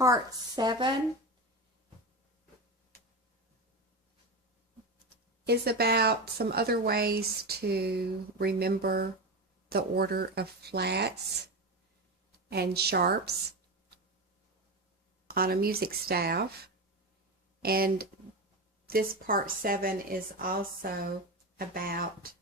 part 7 is about some other ways to remember the order of flats and sharps on a music staff. And this part 7 is also about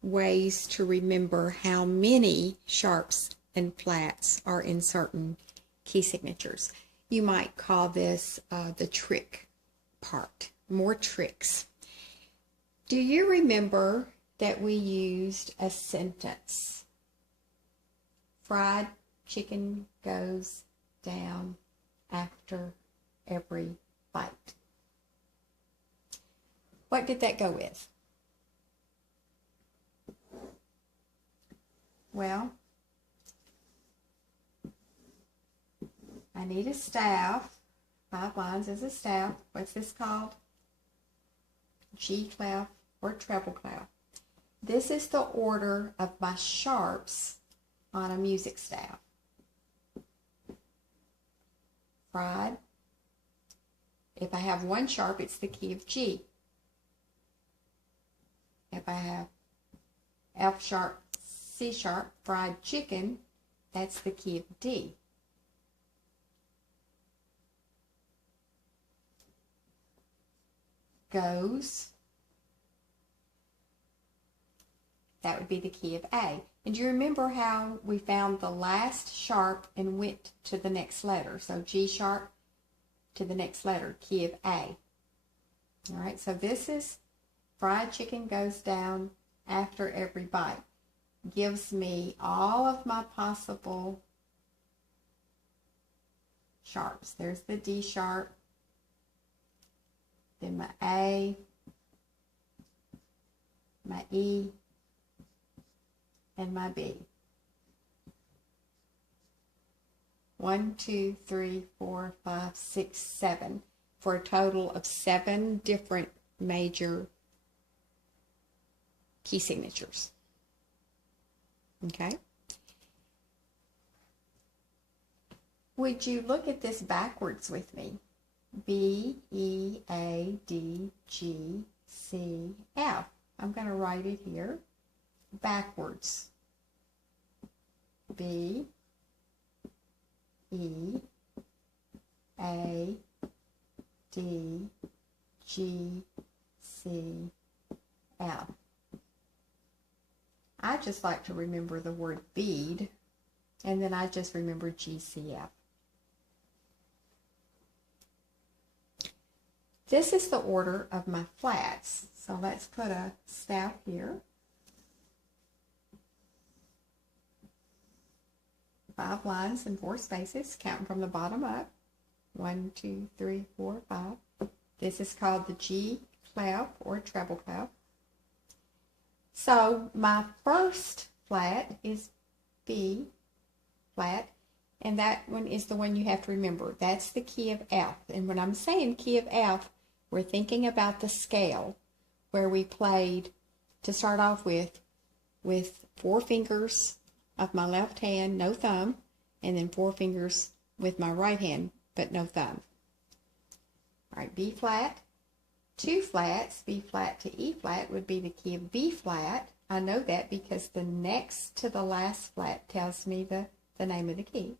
ways to remember how many sharps and flats are in certain key signatures. You might call this the trick part, more tricks. Do you remember that we used a sentence? Fried chicken goes down after every bite. What did that go with? Well, I need a staff. 5 lines is a staff. What's this called? G clef or treble clef. This is the order of my sharps on a music staff. Fried. If I have one sharp, it's the key of G. If I have F sharp, C sharp, fried chicken, that's the key of D. Goes, that would be the key of A. And do you remember how we found the last sharp and went to the next letter? So G sharp to the next letter, key of A. All right, so this is fried chicken goes down after every bite. Gives me all of my possible sharps. There's the D sharp, then my A, my E, and my B. 1, 2, 3, 4, 5, 6, 7, for a total of 7 different major key signatures. Okay? Would you look at this backwards with me? B, E, A, D, G, C, F. I'm going to write it here backwards. B, E, A, D, G, C, F. I just like to remember the word bead, and then I just remember GCF. This is the order of my flats. So let's put a staff here. 5 lines and 4 spaces, counting from the bottom up. 1, 2, 3, 4, 5. This is called the G clef or treble clef. So my first flat is B flat, and that one is the one you have to remember. That's the key of F. And when I'm saying key of F, we're thinking about the scale where we played to start off with 4 fingers of my left hand, no thumb, and then 4 fingers with my right hand, but no thumb. All right, B flat. 2 flats, B flat to E flat, would be the key of B flat. I know that because the next to the last flat tells me the name of the key.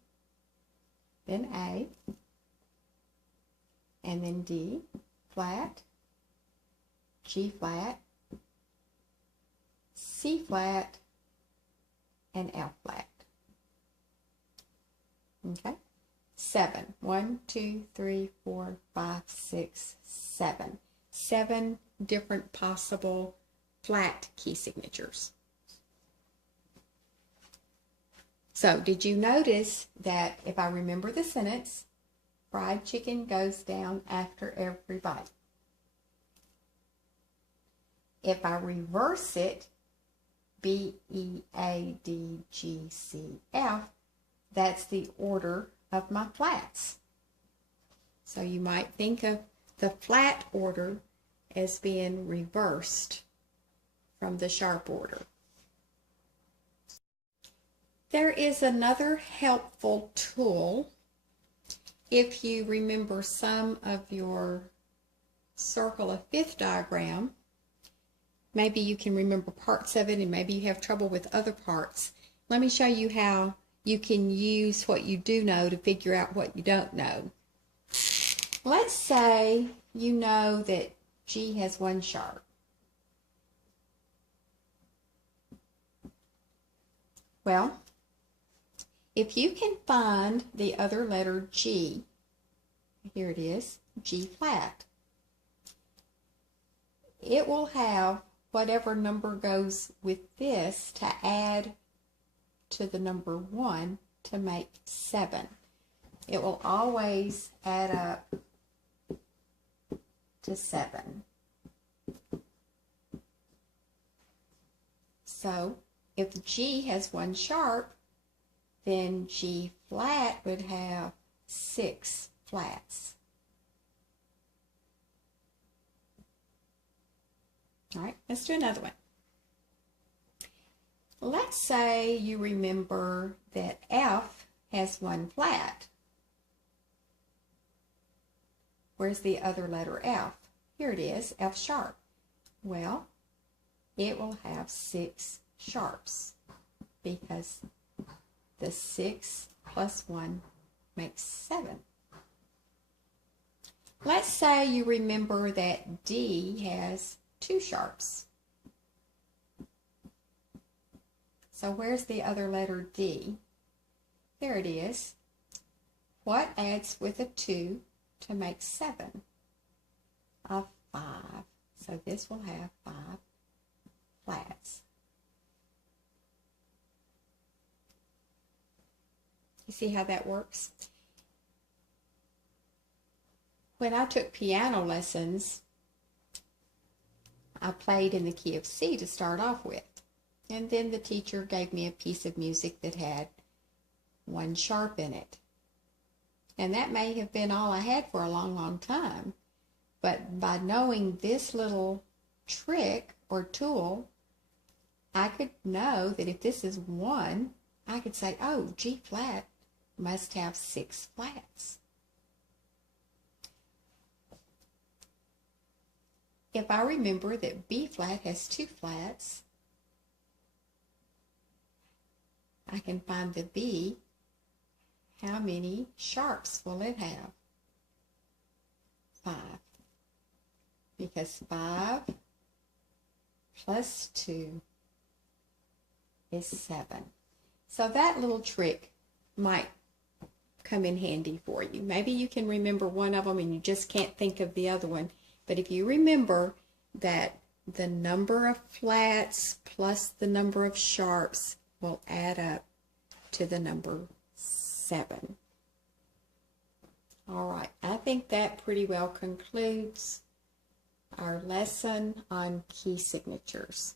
Then A, and then D flat, G flat, C flat, and F flat. Okay? 7. 1, 2, 3, 4, 5, 6, 7. 7 different possible flat key signatures. So, did you notice that if I remember the sentence, fried chicken goes down after every bite? If I reverse it, B, E, A, D, G, C, F, that's the order of my flats. So you might think of the flat order as being reversed from the sharp order. There is another helpful tool If you remember some of your circle of fifth diagram, maybe you can remember parts of it and maybe you have trouble with other parts. Let me show you how you can use what you do know to figure out what you don't know. Let's say you know that G has one sharp. Well, if you can find the other letter G, here it is, G flat, it will have whatever number goes with this to add to the number 1 to make 7. It will always add up to 7. So if G has one sharp, then G flat would have 6 flats. All right, let's do another one. Let's say you remember that F has one flat. Where's the other letter F? Here it is, F sharp. Well, it will have 6 sharps because the 6 plus 1 makes 7. Let's say you remember that D has 2 sharps. So where's the other letter D? There it is. What adds with a 2 to make 7? A 5. So this will have 5 flats. You see how that works? When I took piano lessons, I played in the key of C to start off with. And then the teacher gave me a piece of music that had one sharp in it. And that may have been all I had for a long, long time. But by knowing this little trick or tool, I could know that if this is 1, I could say, oh, G flat must have 6 flats. If I remember that B flat has 2 flats, I can find the B. How many sharps will it have? 5. Because 5 plus 2 is 7. So that little trick might come in handy for you. Maybe you can remember one of them and you just can't think of the other one. But if you remember that the number of flats plus the number of sharps will add up to the number 7. All right, I think that pretty well concludes our lesson on key signatures.